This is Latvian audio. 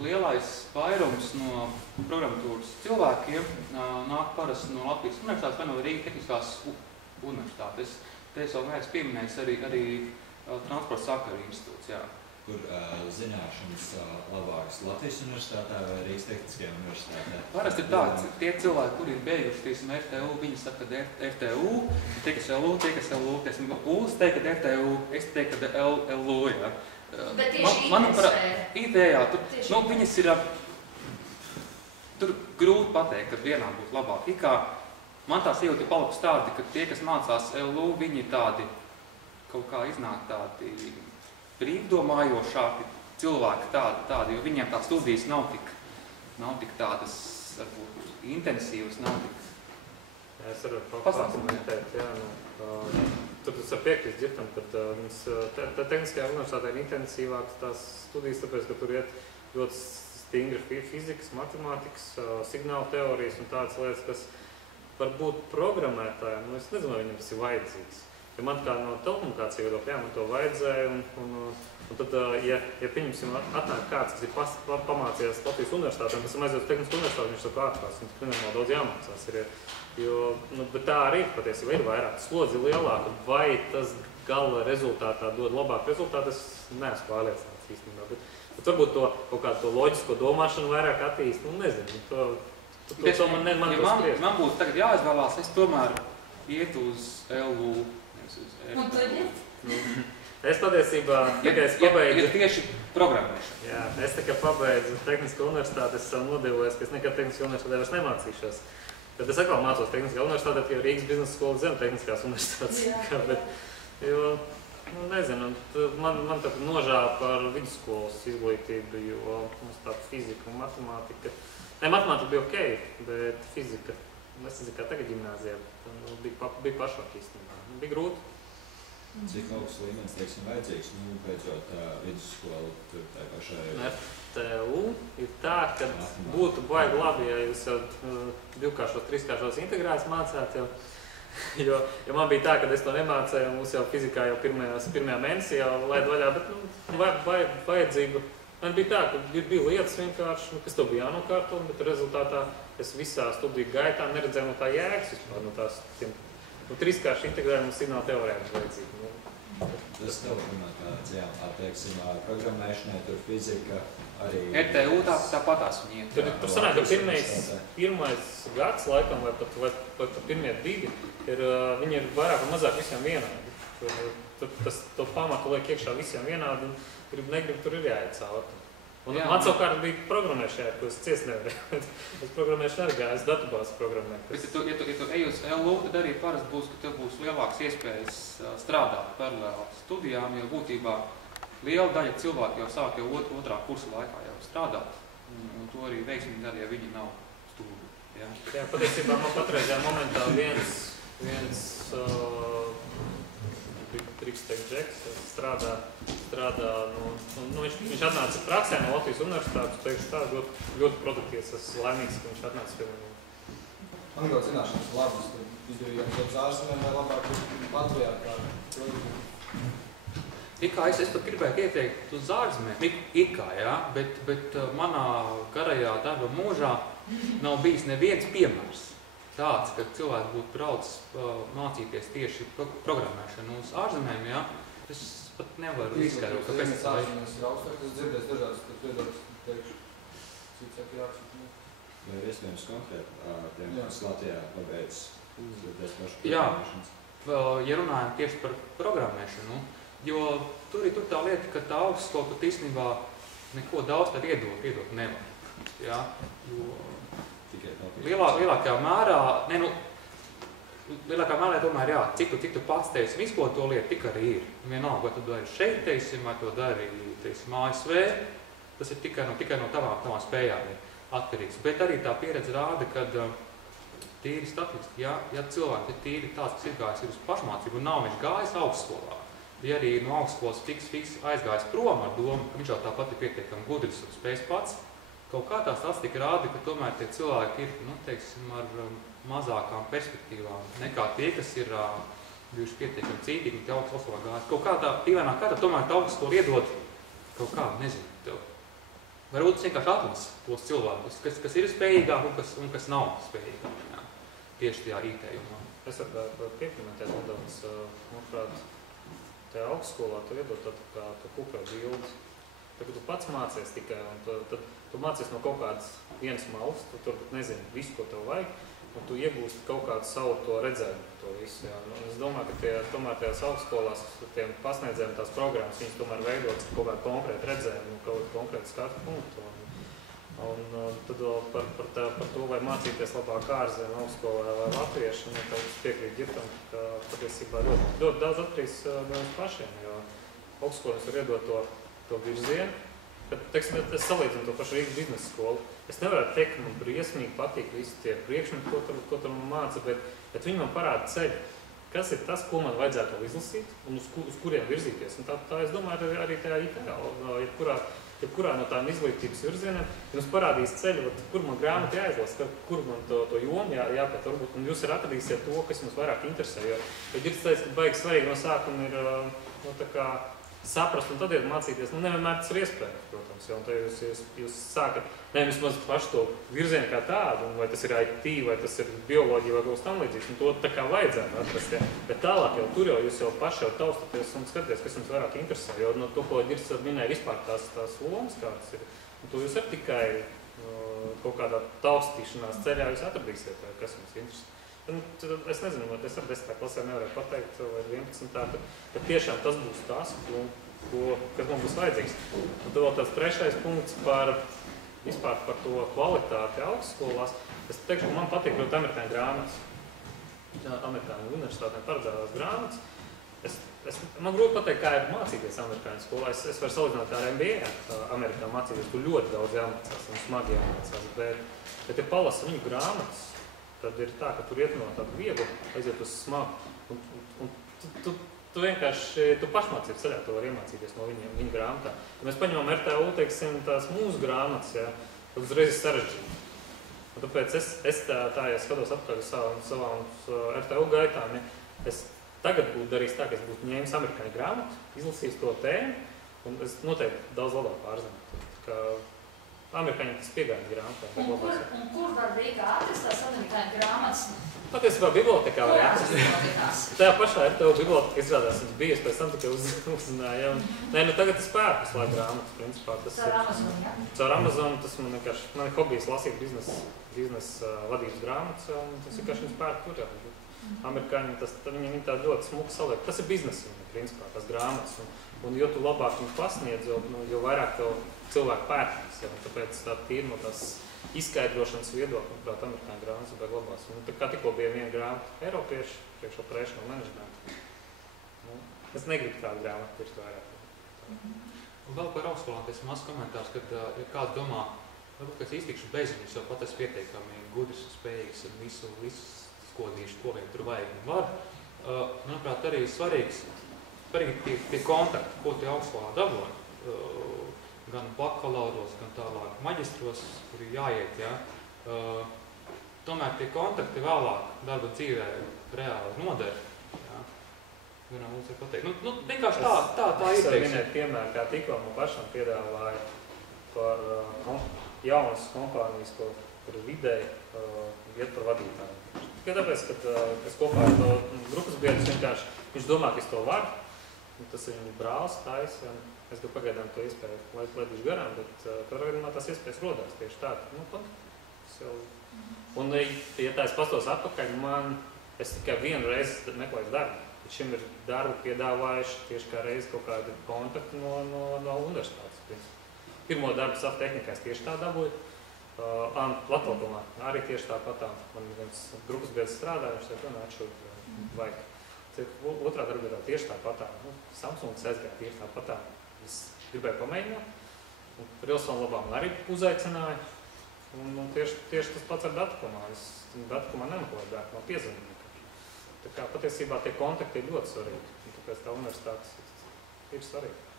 lielais vairums no programmatūras cilvēkiem nāk parasti no Latvijas universitātes vai no Rīgas Tehniskās universitātes. Te es vēl neesmu pieminējis arī transporta sakaru institūts, jā. Kur zināšanas labākas Latvijas universitātē vai Rīgas Tehniskajā universitātē? Parasti ir tāds, tie cilvēki, kuri ir beiguši, tiesim, RTU, viņi saka, ka RTU, tie, kas LU, tiesim, ULS teikt, ka RTU, es teiktu, ka LU, jā. Bet tieši idejā, viņas ir, tur grūti pateikt, kad vienā būtu labāk. Ikā man tās jūti palikusi tādi, ka tie, kas mācās LU, viņi tādi, kaut kā iznāk tādi brīvdomājošāki cilvēki tādi, jo viņiem tās studijas nav tik tādas, varbūt, intensīvas, nav tik... Jā, es varu pakomentēt, jā, tur tas ar piekrist dzirdam, kad Tehniskajā universitātē ir intensīvākas tās studijas, tāpēc, ka tur iet ļoti stingri fizikas, matemātikas, signāla teorijas un tādas lietas, kas var būt programmētājiem, es nezinu, vai viņam tas ir vajadzīgs. Ja man kā no telekomunikācija viedokļa, man to vajadzēja, un tad, ja pieņemsim, atnāk kāds, kas ir pamācījies Latvijas universitātēm, tas ir aiziet uz Tehnisku universitāti, viņš saka ārprās, un tik nenormāli daudz jāmācās ir. Bet tā arī patiesībā ir vairāk slodzi lielāka, vai tas gala rezultātā dod labāku rezultātu, es neesmu pārliecināts īstenībā. Bet varbūt to kaut kādu to loģisko domāšanu vairāk attīst, nezinu, to man būtu tagad jāizvēlās, es tomēr iet uz LU. Un tu iet? Es patiesībā tikai pabeidzu... Ir tieši programmēšana. Jā, es tikai pabeidzu Tehnisko universitāti, es esmu nodevojis, ka es nekad Tehniskajā universitātē vairs nemācīšos. Tad es atkal mācos Tehniskajā universitātē, jo Rīgas biznesa skola zem Tehniskās universitātes. Nezinu, man tā nožēla par vidusskolas izglītību, jo mums tā fizika un matemātika... Matemātika bija okei, bet fizika, es nezinu, kā tagad ģimnāzijā, bija pašvāk īstenībā. Bija grūti. Cik augsts līmenis, teiksim, vajadzīgs, beidzot vidusskolu tur tai pašai... FTU ir tā, ka būtu baigi labi, ja jūs jau divkāršos, trīskāršos integrācijas mācāt, jo man bija tā, ka es to nemācēju, un mums jau fizikā jau pirmajā mēnesī jau laid vaļā, bet vajadzību. Man bija tā, ka bija lietas vienkārši, kas to bija jānokārto, bet rezultātā es visā studiju gaitā neredzēju no tā jēgas vispār, no tās tiem trīskārši integrējumu un signāla teorēmas vajadzīgi. Tas tev runāt, jā, teiksim, programmēšanai, tur fizika arī... RTU tāpatās viņi iet. Tur sanāk, ka pirmais gads, laikam, vai pat pirmie divi, viņi ir vairāk un mazāk visiem vienādi. To pamatu liek iekšā visiem vienādi, un negrib, tur ir jāiet cauri. Un man savukārt bija programmēšanā, ko es ciest nevarēju. Es programmēšanā arī gāju, es datubāzi programmēju. Bet ja tu ej uz LU, tad arī parasti būs, ka tev būs lielāks iespējas strādāt paralēli studijām, jo būtībā liela daļa cilvēku jau sāk jau otrā kursa laikā jau strādāt. Un to arī veiksmīgi dara, ja viņi nav studiju. Jā, patiesībā man patreizajā momentā viens Trikstēk Džeks strādā viņš atnāca praksē no Latvijas universitātes, teikšu tā, ļoti produktīvs, es laimīgs, ka viņš atnāca pie maniem. Man ļoti zināšanas labas, ka izdarījām to ārzemēm vai labāk Latvijā kā Ikā es pat gribētu ieteikt uz ārzemēm, jā, bet manā garajā darba mūžā nav bijis neviens piemērs tāds, ka cilvēks būtu braucis mācīties tieši programmēšanu uz ārzemēm, jā. Es pat nevaru izskaidrot, kāpēc tas vajag. Es dzirdēju dažādas, ka piedāvāts teikšu, cik saka jāapsaka. Vai ir iespējams konkrēt, tiem, kas Latvijā pabeidz izdarbies pašu programmēšanas? Jā, ja runājam tieši par programmēšanu, jo tur ir tā lieta, ka tā augstskola pat īstenībā neko daudz tad iedot nevar. Jā, jo lielākajā mērā, tomēr jā, cik tu pats, teiksim, izko to lietu, tik arī ir. Vienalga, vai tu dari šeit, teiksim, vai to dari, teiksim, ASV, tas ir tikai no tavām spējām atkarīgs. Bet arī tā pieredze rāda, kad tīri statistiski, ja cilvēki ir tīri tāds, kas ir gājis uz pašmācību un nav viņš gājis augstskolā, ja arī no augstskolas fiks aizgājis prom ar domu, ka viņš jau tāpat ir pietiekami gudrs un spējas pats, kaut kā tā statistika rāda, ka tomēr tie cilvēki ir, teiksim, ar mazākām perspektīvām nekā tie, kas ir bijuši pietiekami cītīgi, tie augstskolā gājis. Kaut kādā pīlēnā kārtā tomēr tā augstskola iedod kaut kādu, nezinu, tev Varbūt tas vienkārši atlasa tos cilvēkus, kas ir spējīgāk un kas nav spējīgāk, jā. Tieši tajā IT jomā. Es varu piekomentēt nedaudz, manuprāt, tajā augstskolā tu iedod tādu kā tu kupē bildi. Tad, kad tu pats mācies tikai, un tad tu mācies no kaut kādas vienas malas, tu turbūt nezini visu, ko tev vajag, un tu iegūsti kaut kādu savu to redzējumu to visu. Jā. Un es domāju, ka tomēr tajās augstskolās tiem pasniedzējiem tās programmas, viņas tomēr veidotas kaut kādu konkrētu redzējumu, kaut kādu konkrētu skatu punktu. Un tad par to, vai mācīties labāk ārzemju augstskolā vai latviešu, tad es piekrītu Girtam, ka patiesībā ļoti daudz atkarīgs no mums pašiem, jo augstskolas var iedot to virzienu. Bet, teiksim, es salīdzinu to pašu Rīgas biznesa skolu. Es nevarētu teikt, ka man briesmīgi patīk visi tie priekšmeti, ko tur man māca, bet viņi man parāda ceļu, kas ir tas, ko man vajadzētu izlasīt un uz kuriem virzīties. Un tā es domāju, arī tajā IT, jebkurā no tām izglītības virzieniem, jums parādīs ceļu, kur man grāmatu jāizlasa, kur man to jomu jāpēt, varbūt, un jūs atradīsiet to, kas jums vairāk interesē. Jo Girts teica, ka baigi svarīgi no sākuma ir saprast un tad mācīties. Nevienmēr tas ir iespējams, protams, jo un tad jūs sākat nevis maz pašu to virzienu kā tādu, vai tas ir IT, vai tas ir bioloģija vai kaut tam līdzīgs, un to tā kā vajadzētu atrast. Ja. Bet tālāk tur jūs jau paši jau taustaties un skaties, kas jums vairāk interesē, jo no to, ko Girts minēja vispār tās lomas kādas ir, un to jūs arī tikai kaut kādā taustīšanās ceļā jūs atradīsiet, kas jums interesē. Es nezinu, es ar 10. klasē nevarēju pateikt, vai 11. Bet tiešām tas būs tas, kas man būs vajadzīgs. Un tad vēl tāds trešais punkts vispār par to kvalitāti augstskolās. Es teikšu, ka man patīk ļoti amerikāņu grāmatas. Amerikāņu universitātēm paredzētās grāmatas. Man grūti pateikt, kā ir mācīties amerikāņu skolā. Es varu salīdzināt ar MBA Amerikā mācīties, kur ļoti daudz jāmācās un smagi jāmācās. Bet ja palasa viņu grāmatas, tad ir tā, ka tur iet no tādu vieglu, aiziet uz smagu. Un tu vienkārši, tu pašmācības ceļā to var iemācīties no viņu grāmatā. Ja mēs paņemam RTU, teiksim, tās mūsu grāmatas, ja, tad uzreiz ir sarežģīti. Un tāpēc es ja skatos atpakaļ savām RTU gaitām, ja, es tagad būtu darījis tā, ka es būtu ņēmis amerikāņu grāmatu, izlasījis to tēmu, un es noteikti daudz labāk pārzinu. Amerikāņiem tas piegāja grāmatā. Un kur var Rīgā atrast tās amerikāņu grāmatas? Patiesībā bibliotekā var atrast. Tajā pašā RTU biblioteka izrādās, viņas bija, es pēc tam tikai uzzināju. Tagad es pērku visu laiku grāmatas, principā. Caur Amazon, jā? Caur Amazon, tas man ir hobijs lasīt biznesa vadības grāmatas, un tas vienkārši viņas pērku tur. Amerikāņiem viņi tā ļoti smuki saliek. Tas ir biznesa, principā, tās grāmatas. Un jo tu labāk viņu pasniedz, jo vairāk tev cilvēku pērkīs. Tāpēc tā tīri no tās izskaidrošanas viedokļa, manuprāt, amerikāņu grāmatas vai glabās. Kā tikko bija viena grāmata Eiropiešu, priekš operational management. Es negribu tādu grāmatu pirkt vairāk. Un vēl par augstskolām, tas ir mazs komentārs, kad ja kāds domā, varbūt, ka es iztikšu bez viņus, jo pat es pietiekami gudrs un spējīgs un visu skodīšu, ko vien tur vajag un var. Manuprāt, arī svarīgs tie kontakti, ko tie augstskolā dabūja, gan bakalauros, gan tālāk maģistros, kur ir jāiet, ja. Tomēr tie kontakti vēlāk darba dzīvē reāli noder. Ja. Vienā mums ir pateikt. Vienkārši tā ir. Es minēju piemēru, kā tikko man pašam piedāvāja par jaunas kompānijas, kur vidēji iet par vadītāju. Tikai tāpēc, ka es kopā ar to grupas biedrus vienkārši, viņš domā, ka es to varu. Tas ir viņa brālis, taisa, un es gribu pagaidām to iespēju laidīšu garām, bet katrā tās iespējas rodās tieši tāda. Un, ja tā es pastos atpakaļ, es tikai vienu reizi meklēju darbu. Šim ir darbu piedāvājuši tieši kā reizi kaut kādi kontakti no universitātes. Pirmo darbu savu tehnikā es tieši tā dabūju. Latvaldomā arī tieši tāpatām. Man viens grupas biedrs strādāja, viņš teica, atšūt vajag. Otrā darbā tieši tāpatām. Samsungs aizgāja tieši tāpatām. Es gribēju pamēģināt. Rilsona labā man arī uzaicināja. Un tieši tas pats ar datakomā. Es datakomā nemeklēju bērnu, man piezvanīja. Tā kā patiesībā tie kontakti ir ļoti svarīgi. Tāpēc tā universitātes ir svarīga.